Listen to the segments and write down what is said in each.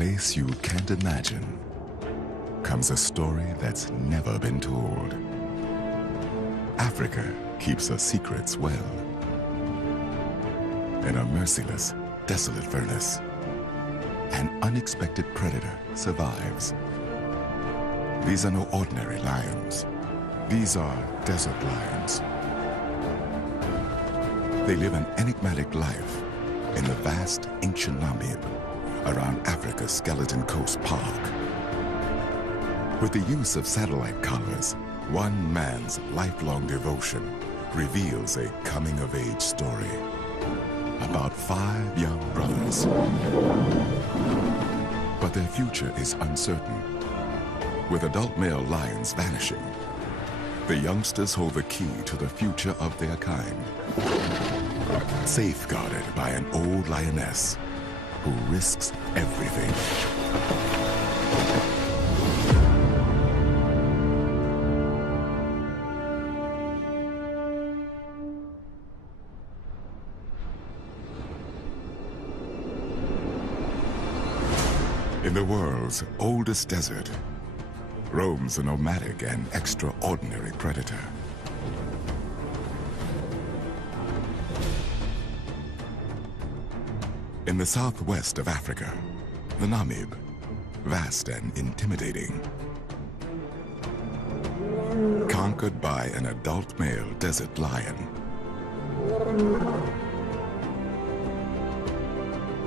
place you can't imagine comes a story that's never been told. Africa keeps her secrets well. In a merciless, desolate furnace, an unexpected predator survives. These are no ordinary lions. These are desert lions. They live an enigmatic life in the vast ancient Nاميب around Africa's Skeleton Coast Park. With the use of satellite collars, one man's lifelong devotion reveals a coming-of-age story about 5 young brothers. But their future is uncertain. With adult male lions vanishing, the youngsters hold the key to the future of their kind, safeguarded by an old lioness who risks everything. In the world's oldest desert, roams a nomadic and extraordinary predator. In the southwest of Africa, the Namibe, vast and intimidating, conquered by an adult male desert lion.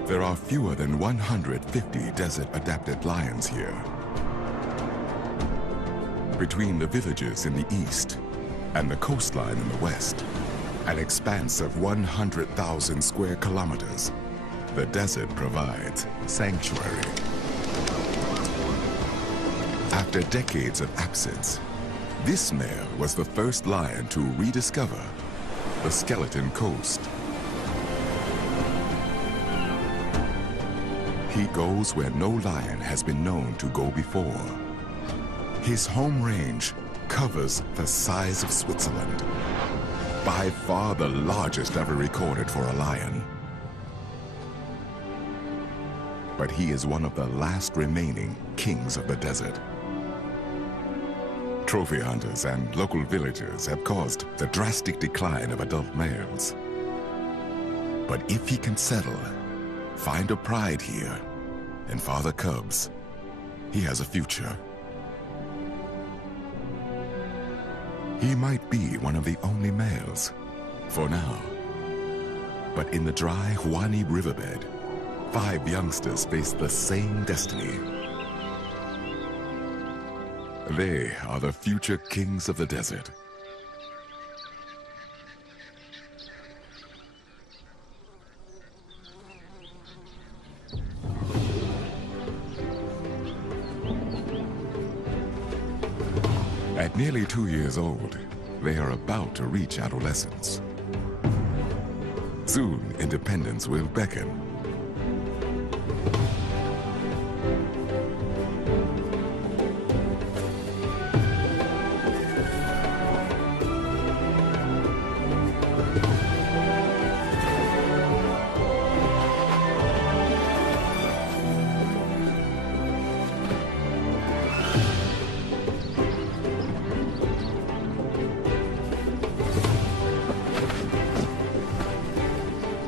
There are fewer than 150 desert-adapted lions here. Between the villages in the east and the coastline in the west, an expanse of 100,000 square kilometers, the desert provides sanctuary. After decades of absence, this male was the first lion to rediscover the Skeleton Coast. He goes where no lion has been known to go before. His home range covers the size of Switzerland, by far the largest ever recorded for a lion. But he is one of the last remaining kings of the desert. Trophy hunters and local villagers have caused the drastic decline of adult males. But if he can settle, find a pride here, and father cubs, he has a future. He might be one of the only males, for now. But in the dry Namibe riverbed, 5 youngsters face the same destiny. They are the future kings of the desert. At nearly 2 years old, they are about to reach adolescence. Soon, independence will beckon.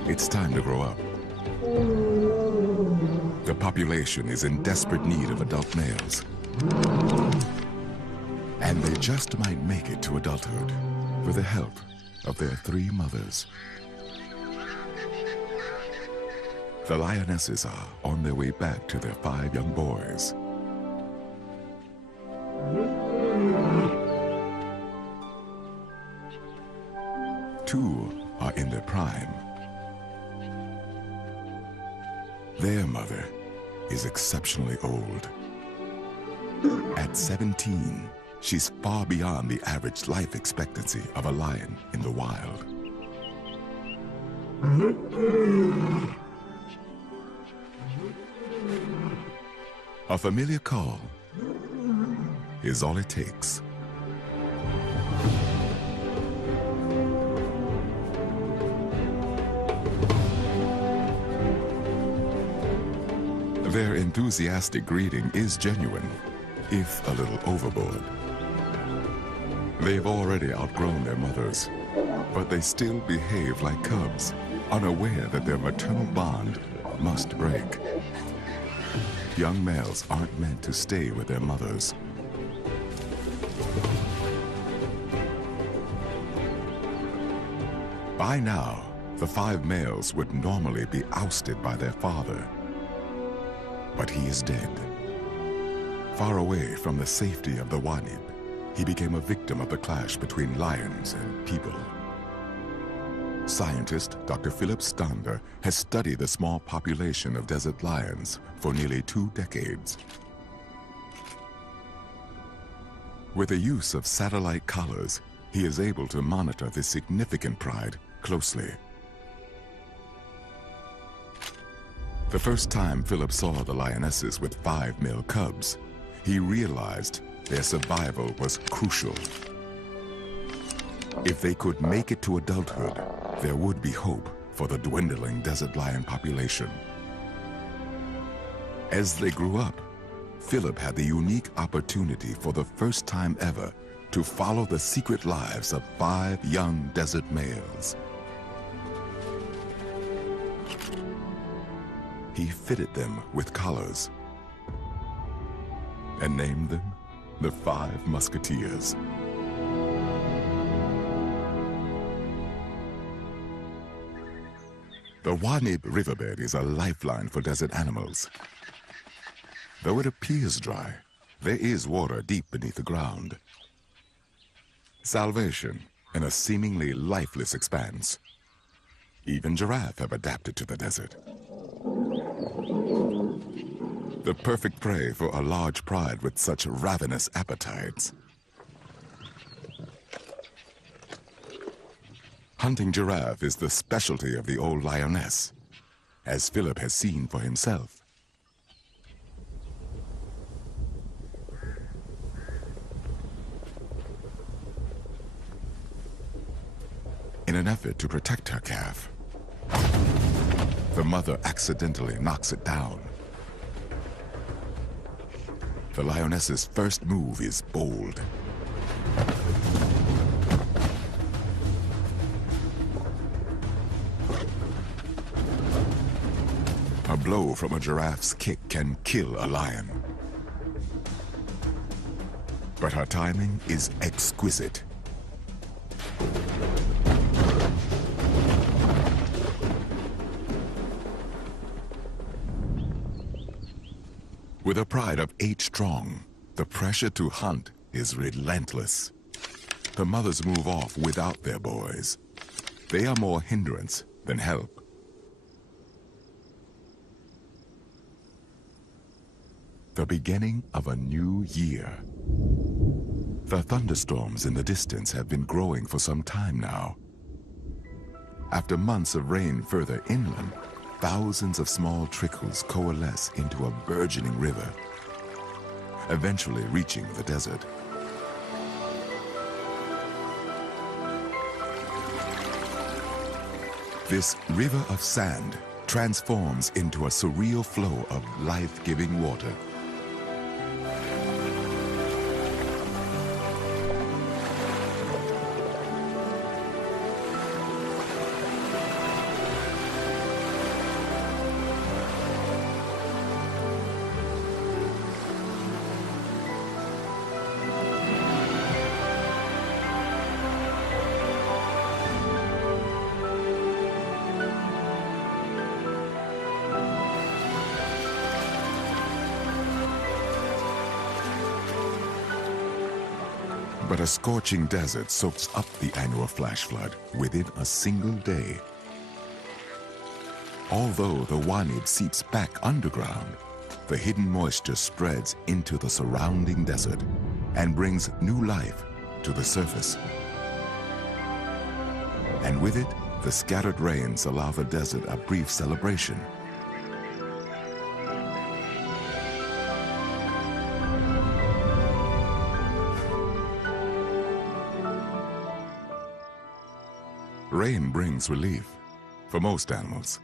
It's time to grow up. The population is in desperate need of adult males. And they just might make it to adulthood with the help of their 3 mothers. The lionesses are on their way back to their 5 young boys. Two are in their prime. Their mother is exceptionally old. At 17, she's far beyond the average life expectancy of a lion in the wild. A familiar call is all it takes. Their enthusiastic greeting is genuine, if a little overboard. They've already outgrown their mothers, but they still behave like cubs, unaware that their maternal bond must break. Young males aren't meant to stay with their mothers. By now, the 5 males would normally be ousted by their father. But he is dead. Far away from the safety of the Namiib, he became a victim of the clash between lions and people. Scientist Dr. Philip Stander has studied the small population of desert lions for nearly 2 decades. With the use of satellite collars, he is able to monitor this significant pride closely. The first time Philip saw the lionesses with 5 male cubs, he realized their survival was crucial. If they could make it to adulthood, there would be hope for the dwindling desert lion population. As they grew up, Philip had the unique opportunity for the first time ever to follow the secret lives of 5 young desert males. He fitted them with collars and named them the 5 Musketeers. The Namiib riverbed is a lifeline for desert animals. Though it appears dry, there is water deep beneath the ground. Salvation in a seemingly lifeless expanse. Even giraffe have adapted to the desert. The perfect prey for a large pride with such ravenous appetites. Hunting giraffe is the specialty of the old lioness, as Philip has seen for himself. In an effort to protect her calf, the mother accidentally knocks it down. The lioness's first move is bold. A blow from a giraffe's kick can kill a lion. But her timing is exquisite. With a pride of 8 strong, the pressure to hunt is relentless. The mothers move off without their boys. They are more hindrance than help. The beginning of a new year. The thunderstorms in the distance have been growing for some time now. After months of rain further inland, thousands of small trickles coalesce into a burgeoning river, eventually reaching the desert. This river of sand transforms into a surreal flow of life-giving water. But a scorching desert soaks up the annual flash flood within a single day. Although the Namiib seeps back underground, the hidden moisture spreads into the surrounding desert and brings new life to the surface. And with it, the scattered rains allow the desert a brief celebration. Rain brings relief for most animals.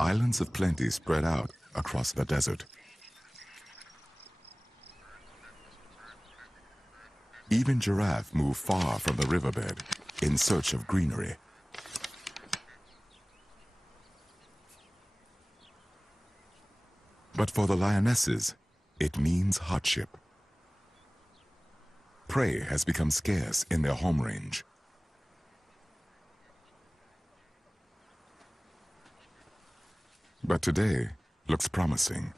Islands of plenty spread out across the desert. Even giraffe move far from the riverbed in search of greenery. But for the lionesses, it means hardship. Prey has become scarce in their home range. But today looks promising.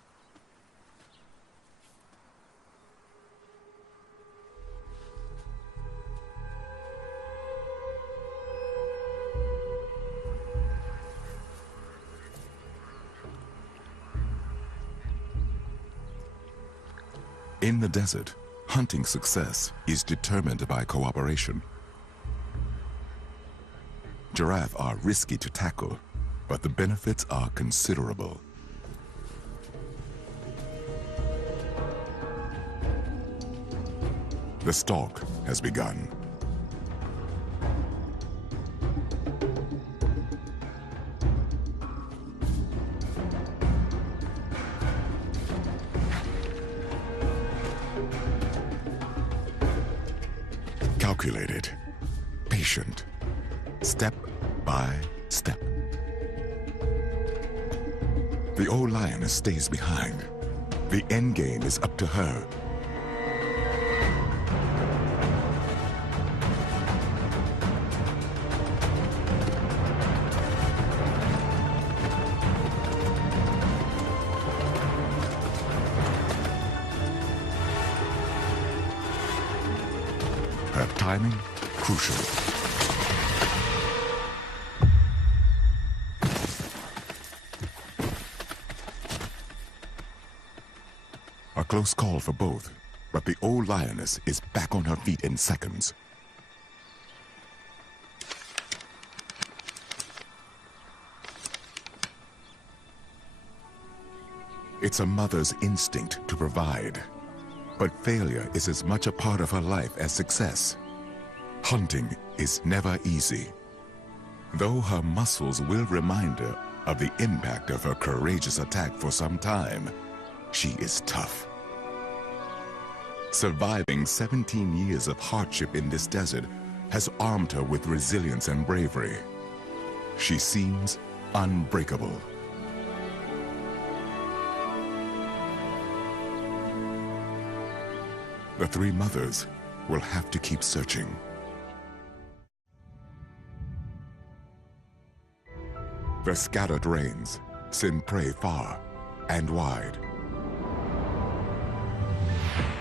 In the desert, hunting success is determined by cooperation. Giraffe are risky to tackle, but the benefits are considerable. The stalk has begun. Calculated, patient, step by step. The old lioness stays behind. The end game is up to her. Her timing, crucial. A close call for both, but the old lioness is back on her feet in seconds. It's a mother's instinct to provide. But failure is as much a part of her life as success. Hunting is never easy. Though her muscles will remind her of the impact of her courageous attack for some time, she is tough. Surviving 17 years of hardship in this desert has armed her with resilience and bravery. She seems unbreakable. The three mothers will have to keep searching. The scattered rains send prey far and wide,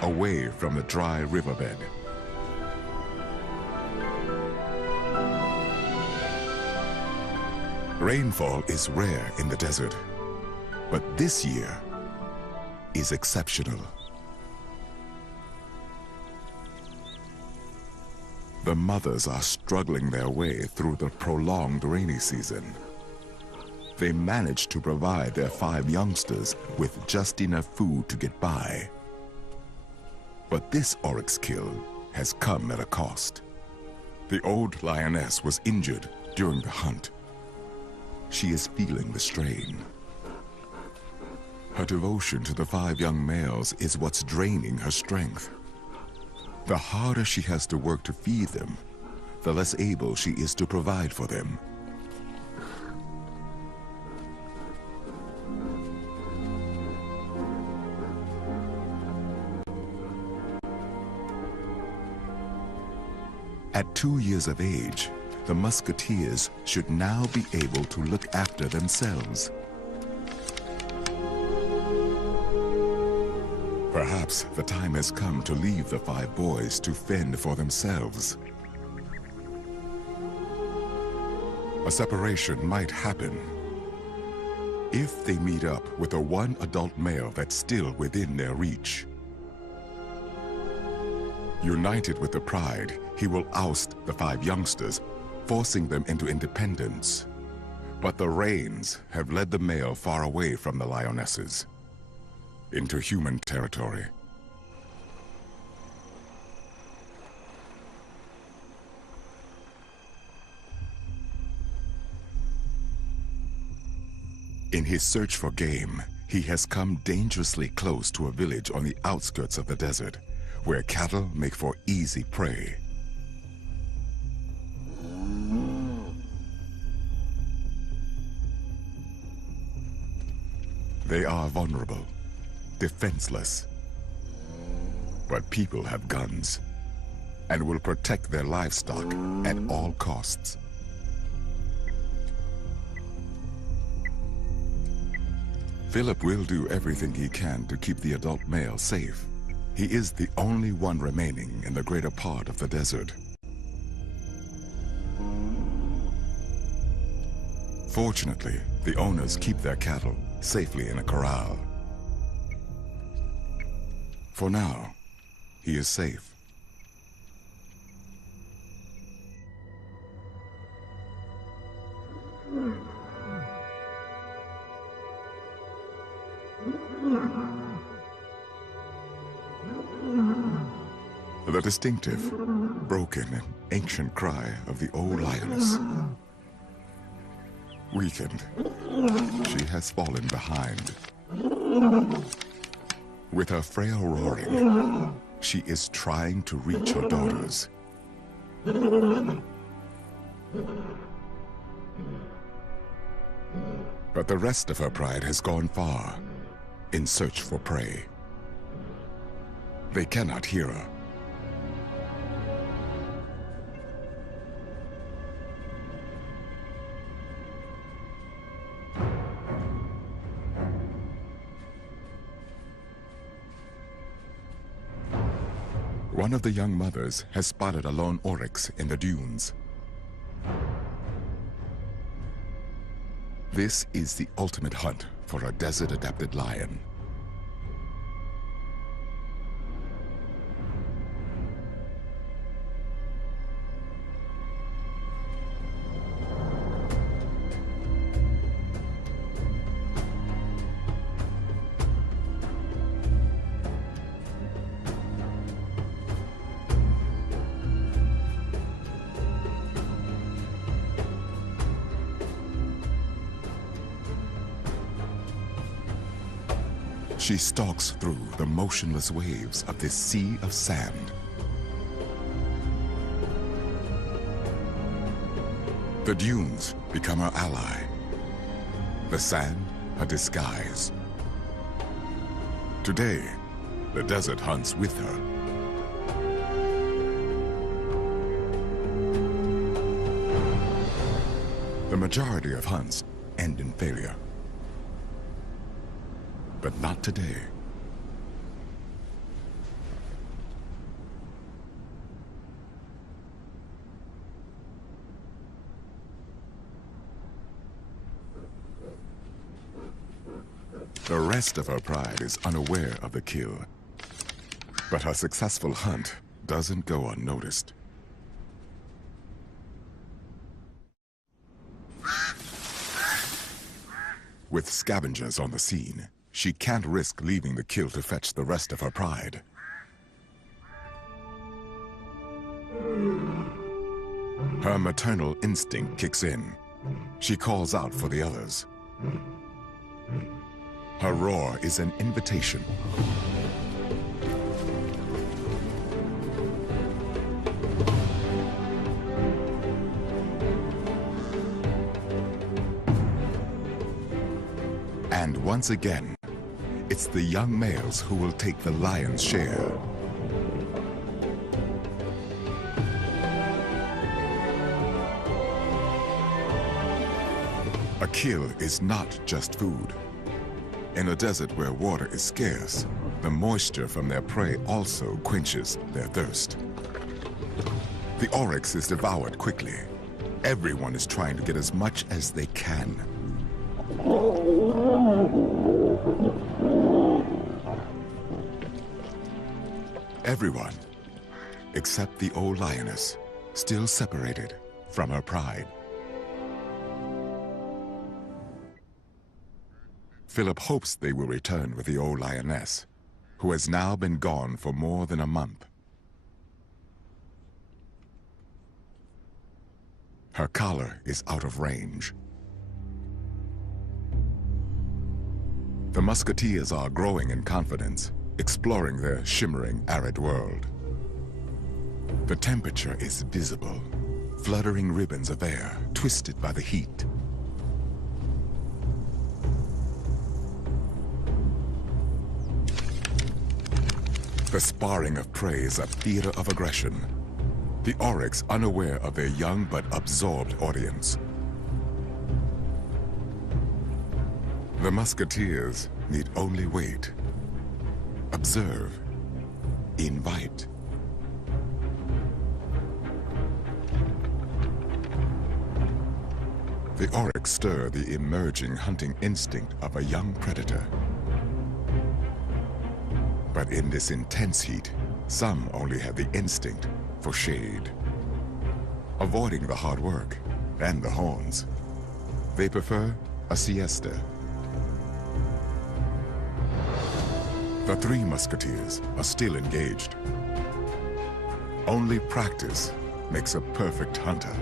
away from the dry riverbed. Rainfall is rare in the desert, but this year is exceptional. The mothers are struggling their way through the prolonged rainy season. They managed to provide their 5 youngsters with just enough food to get by. But this oryx kill has come at a cost. The old lioness was injured during the hunt. She is feeling the strain. Her devotion to the 5 young males is what's draining her strength. The harder she has to work to feed them, the less able she is to provide for them. At 2 years of age, the musketeers should now be able to look after themselves. Perhaps the time has come to leave the 5 boys to fend for themselves. A separation might happen if they meet up with the one adult male that's still within their reach. United with the pride, he will oust the 5 youngsters, forcing them into independence. But the rains have led the male far away from the lionesses, into human territory. In his search for game, he has come dangerously close to a village on the outskirts of the desert, where cattle make for easy prey. They are vulnerable, defenseless. But people have guns and will protect their livestock at all costs. Philip will do everything he can to keep the adult male safe. He is the only one remaining in the greater part of the desert. Fortunately, the owners keep their cattle safely in a corral. For now, he is safe. The distinctive, broken, and ancient cry of the old lioness. Weakened, she has fallen behind. With her frail roaring, she is trying to reach her daughters. But the rest of her pride has gone far in search for prey. They cannot hear her. One of the young mothers has spotted a lone oryx in the dunes. This is the ultimate hunt for a desert-adapted lion. She stalks through the motionless waves of this sea of sand. The dunes become her ally. The sand, a disguise. Today, the desert hunts with her. The majority of hunts end in failure. But not today. The rest of her pride is unaware of the kill. But her successful hunt doesn't go unnoticed. With scavengers on the scene, she can't risk leaving the kill to fetch the rest of her pride. Her maternal instinct kicks in. She calls out for the others. Her roar is an invitation. And once again, it's the young males who will take the lion's share. A kill is not just food. In a desert where water is scarce, the moisture from their prey also quenches their thirst. The oryx is devoured quickly. Everyone is trying to get as much as they can. Everyone, except the old lioness, still separated from her pride. Philip hopes they will return with the old lioness, who has now been gone for more than a month. Her collar is out of range. The musketeers are growing in confidence, exploring their shimmering, arid world. The temperature is visible, fluttering ribbons of air twisted by the heat. The sparring of prey is a theater of aggression. The oryx unaware of their young but absorbed audience. The musketeers need only wait, observe, invite. The oryx stir the emerging hunting instinct of a young predator. But in this intense heat, some only have the instinct for shade. Avoiding the hard work and the horns, they prefer a siesta. The three musketeers are still engaged. Only practice makes a perfect hunter.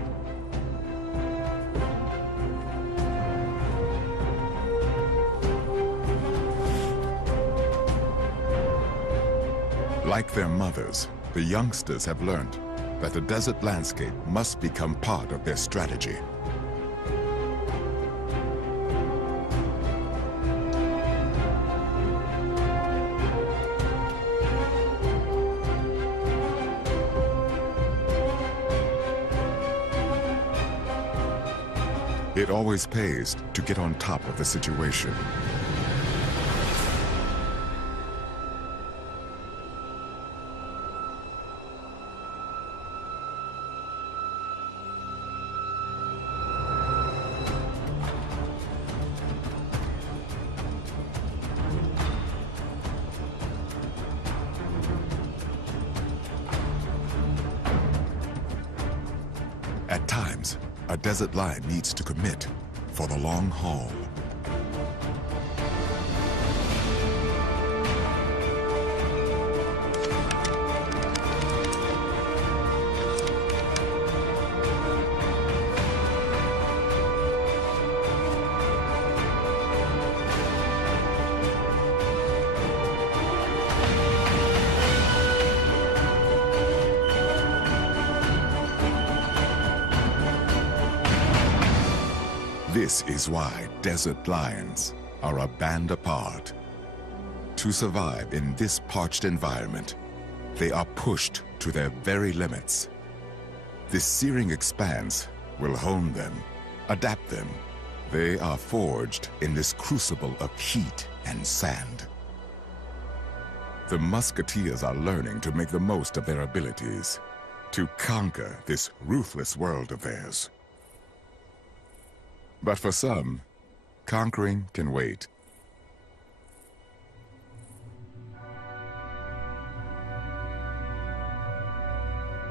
Like their mothers, the youngsters have learned that the desert landscape must become part of their strategy. It always pays to get on top of the situation. At times, a desert lion needs to commit for the long haul. This is why desert lions are a band apart. To survive in this parched environment, they are pushed to their very limits. This searing expanse will hone them, adapt them. They are forged in this crucible of heat and sand. The musketeers are learning to make the most of their abilities, to conquer this ruthless world of theirs. But for some, conquering can wait.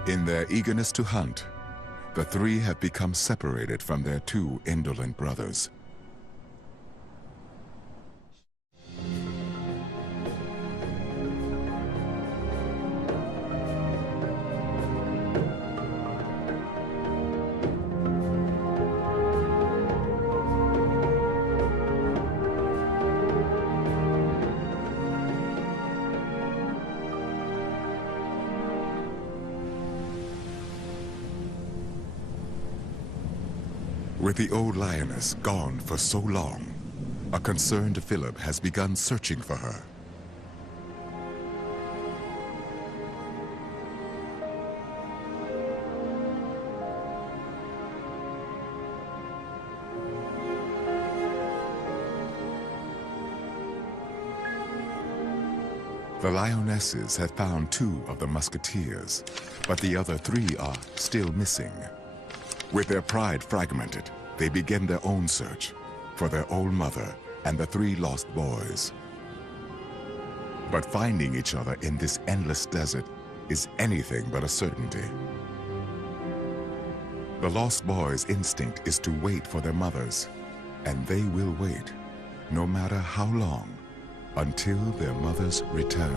In their eagerness to hunt, the three have become separated from their two indolent brothers. With the old lioness gone for so long, a concerned Philip has begun searching for her. The lionesses have found 2 of the musketeers, but the other 3 are still missing. With their pride fragmented, they begin their own search for their old mother and the 3 lost boys. But finding each other in this endless desert is anything but a certainty. The lost boys' instinct is to wait for their mothers, and they will wait, no matter how long, until their mothers return.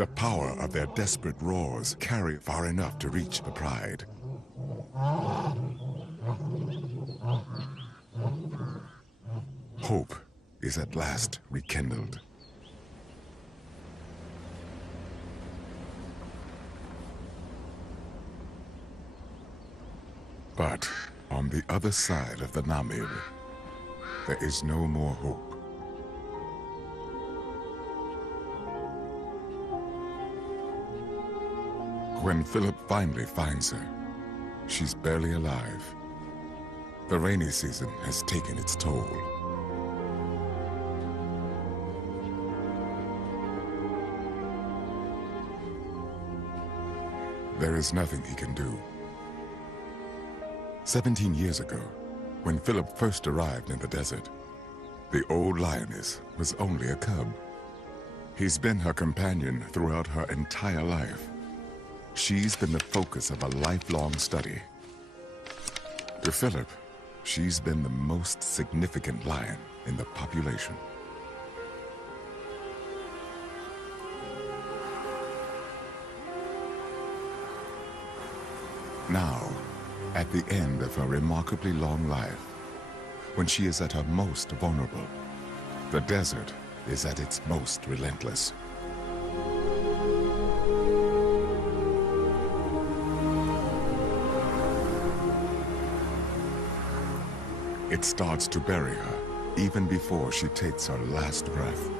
The power of their desperate roars carry far enough to reach the pride. Hope is at last rekindled. But on the other side of the Namib, there is no more hope. When Philip finally finds her, she's barely alive. The rainy season has taken its toll. There is nothing he can do. 17 years ago, when Philip first arrived in the desert, the old lioness was only a cub. He's been her companion throughout her entire life. She's been the focus of a lifelong study. To Philip, she's been the most significant lion in the population. Now, at the end of her remarkably long life, when she is at her most vulnerable, the desert is at its most relentless. It starts to bury her even before she takes her last breath.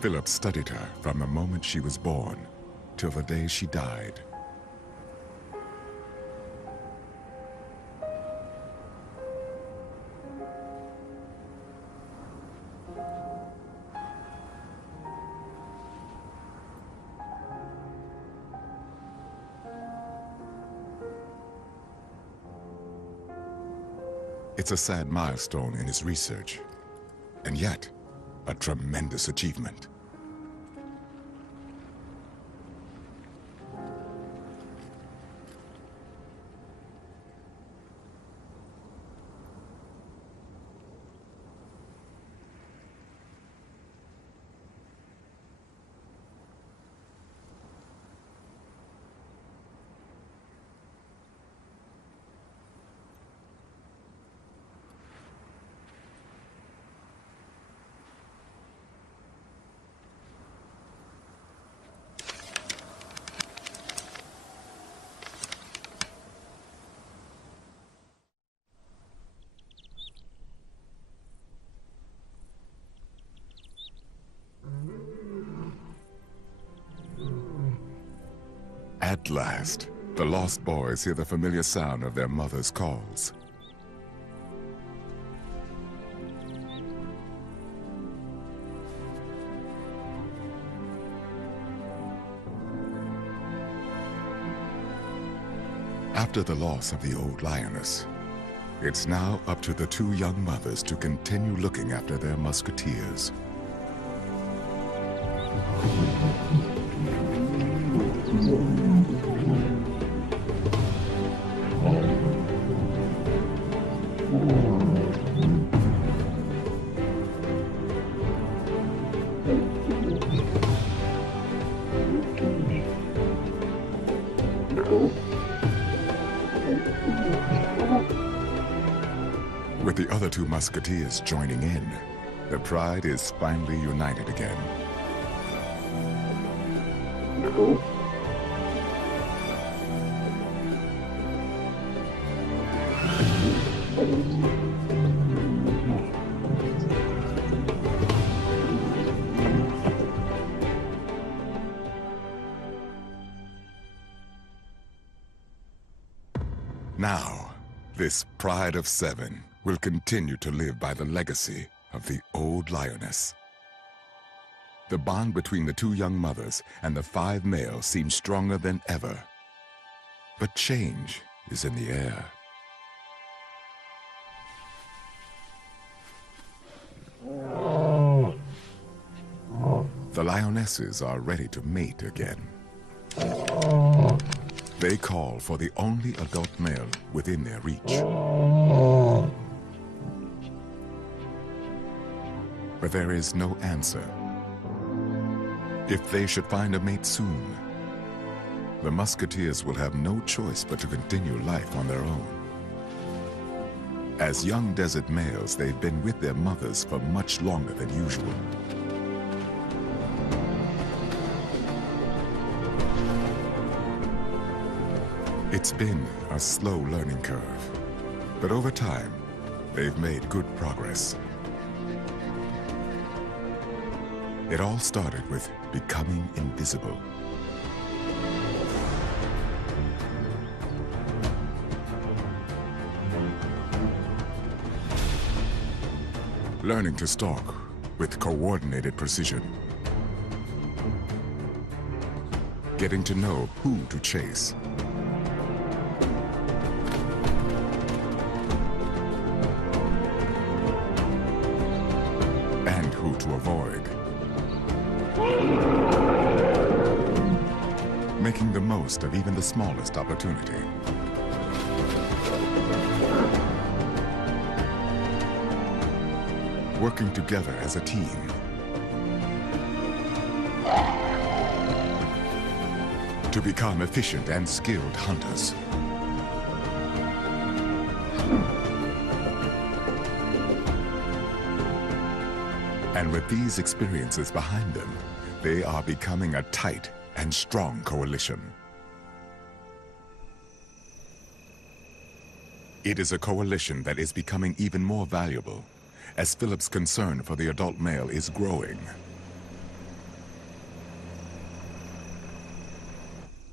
Philip studied her from the moment she was born till the day she died. It's a sad milestone in his research, and yet a tremendous achievement. At last, the lost boys hear the familiar sound of their mother's calls. After the loss of the old lioness, it's now up to the two young mothers to continue looking after their musketeers. With the other two musketeers joining in, the pride is finally united again. Now, this pride of seven will continue to live by the legacy of the old lioness. The bond between the two young mothers and the 5 males seems stronger than ever. But change is in the air. lionesses are ready to mate again. They call for the only adult male within their reach. But there is no answer. If they should find a mate soon, the musketeers will have no choice but to continue life on their own. As young desert males, they've been with their mothers for much longer than usual. It's been a slow learning curve, but over time, they've made good progress. It all started with becoming invisible. Learning to stalk with coordinated precision. Getting to know who to chase. And who to avoid. Making the most of even the smallest opportunity. Working together as a team. To become efficient and skilled hunters. And with these experiences behind them, they are becoming a tight and strong coalition. It is a coalition that is becoming even more valuable as Philip's concern for the adult male is growing.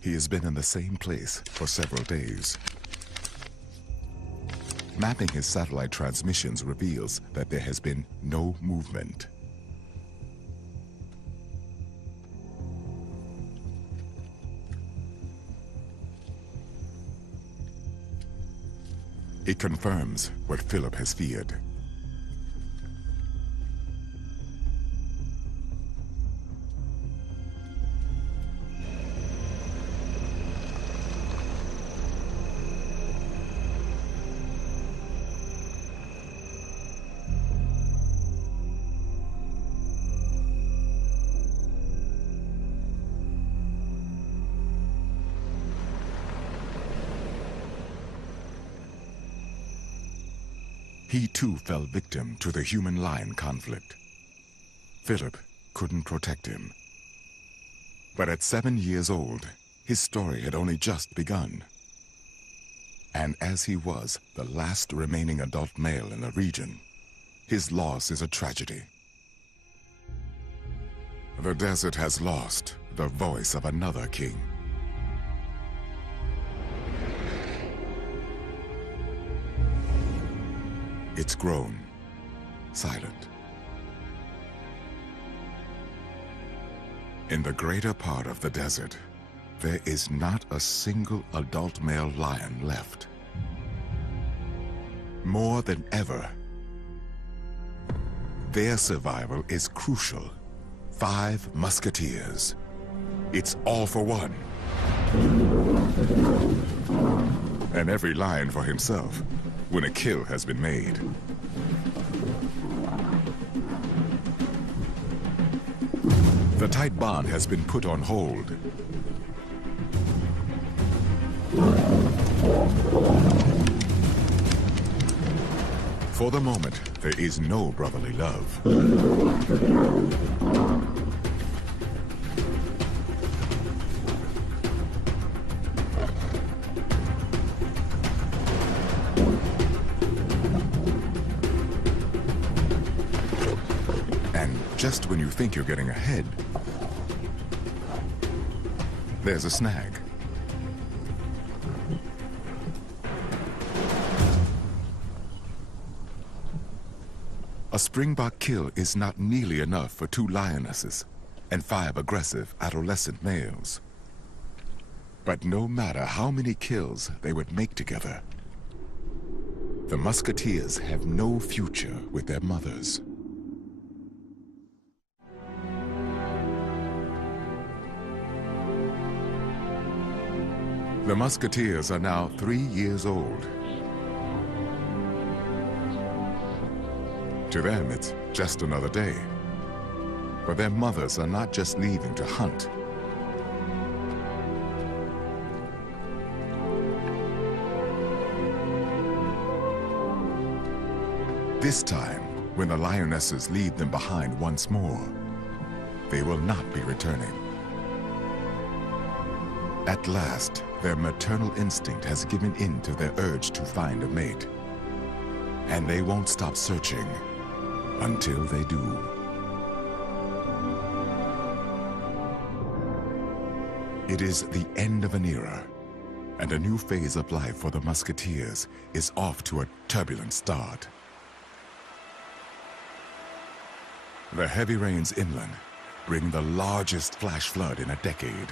He has been in the same place for several days. Mapping his satellite transmissions reveals that there has been no movement. It confirms what Philip has feared. He too fell victim to the human-lion conflict. Philip couldn't protect him. But at 7 years old, his story had only just begun. And as he was the last remaining adult male in the region, his loss is a tragedy. The desert has lost the voice of another king. It's grown silent. In the greater part of the desert, there is not a single adult male lion left. More than ever, their survival is crucial. 5 musketeers. It's all for one. And every lion for himself when a kill has been made. The tight bond has been put on hold. For the moment, there is no brotherly love. Just when you think you're getting ahead, there's a snag. A springbok kill is not nearly enough for 2 lionesses and 5 aggressive adolescent males. But no matter how many kills they would make together, the musketeers have no future with their mothers. The musketeers are now 3 years old. To them, it's just another day. But their mothers are not just leaving to hunt. This time, when the lionesses leave them behind once more, they will not be returning. At last, their maternal instinct has given in to their urge to find a mate. And they won't stop searching until they do. It is the end of an era, and a new phase of life for the musketeers is off to a turbulent start. The heavy rains inland bring the largest flash flood in a decade.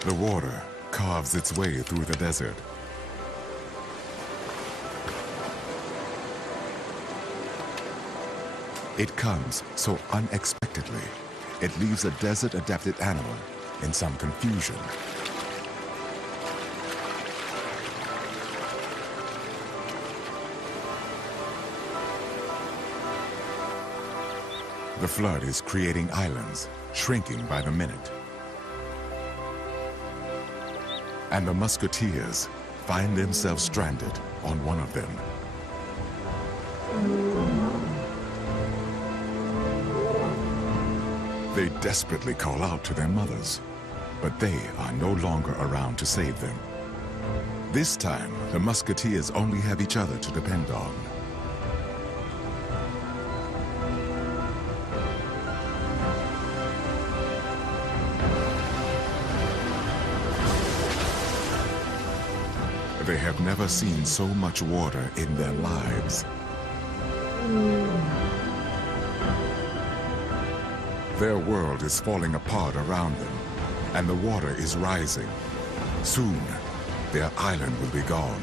The water carves its way through the desert. It comes so unexpectedly, it leaves a desert-adapted animal in some confusion. The flood is creating islands, shrinking by the minute. And the musketeers find themselves stranded on one of them. They desperately call out to their mothers, but they are no longer around to save them. This time, the musketeers only have each other to depend on. They have never seen so much water in their lives. Their world is falling apart around them, and the water is rising. Soon, their island will be gone.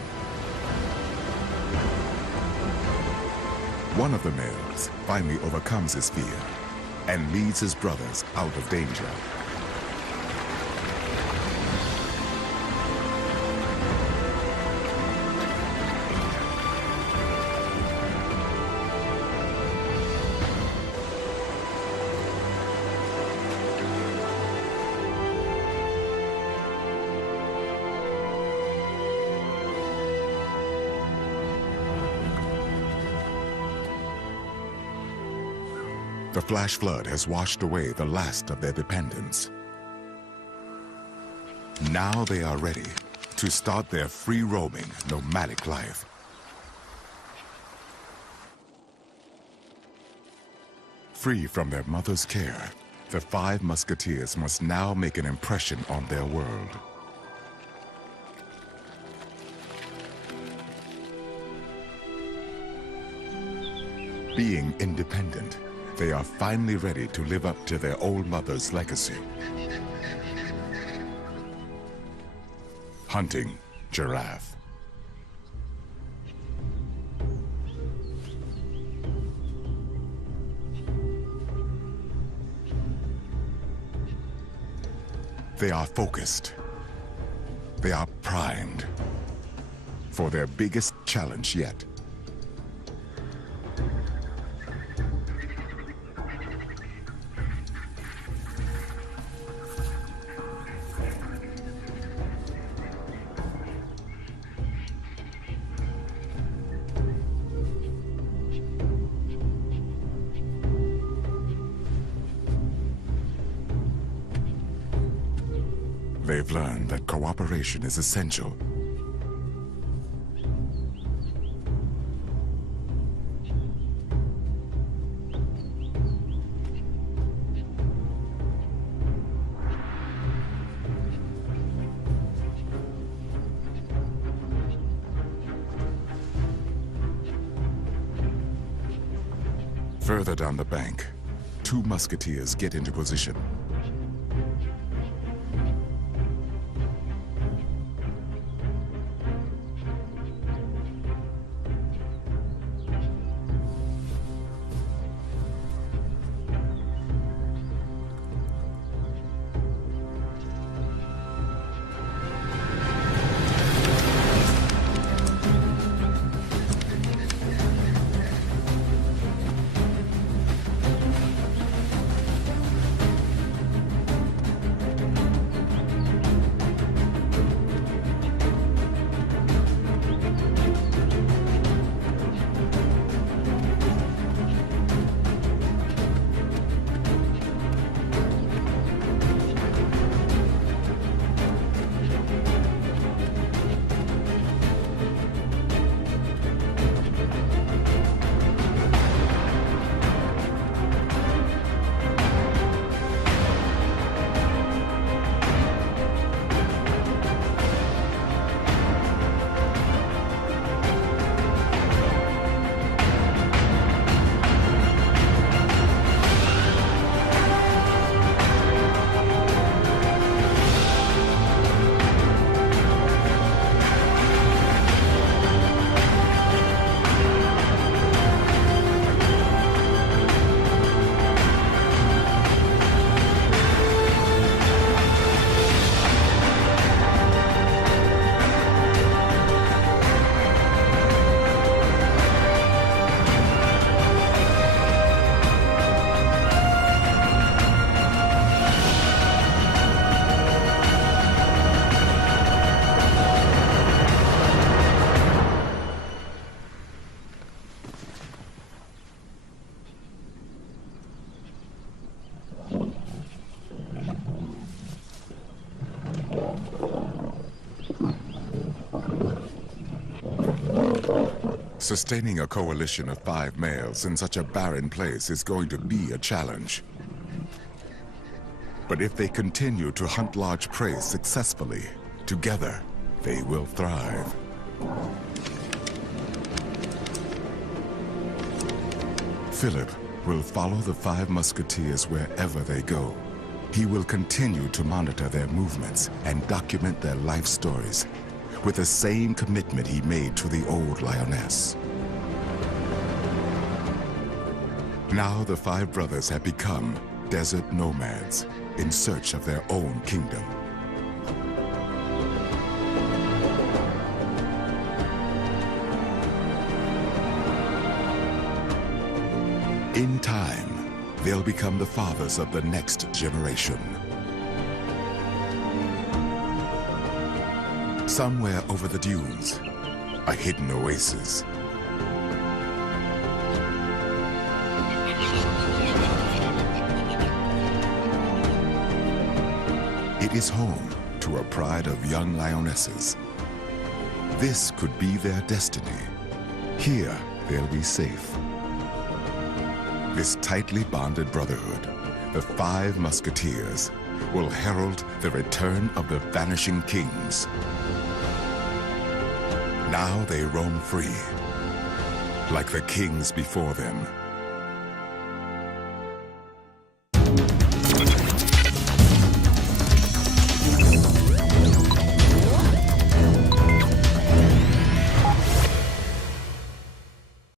One of the males finally overcomes his fear and leads his brothers out of danger. The flash flood has washed away the last of their dependents. Now they are ready to start their free-roaming, nomadic life. Free from their mother's care, the 5 musketeers must now make an impression on their world. Being independent, they are finally ready to live up to their old mother's legacy. Hunting giraffe. They are focused. They are primed for their biggest challenge yet. They've learned that cooperation is essential. Further down the bank, 2 musketeers get into position. Sustaining a coalition of 5 males in such a barren place is going to be a challenge. But if they continue to hunt large prey successfully, together, they will thrive. Philip will follow the 5 musketeers wherever they go. He will continue to monitor their movements and document their life stories with the same commitment he made to the old lioness. Now the 5 brothers have become desert nomads in search of their own kingdom. In time, they'll become the fathers of the next generation. Somewhere over the dunes, a hidden oasis. It is home to a pride of young lionesses. This could be their destiny. Here, they'll be safe. This tightly bonded brotherhood, the 5 musketeers, will herald the return of the vanishing kings. Now they roam free, like the kings before them.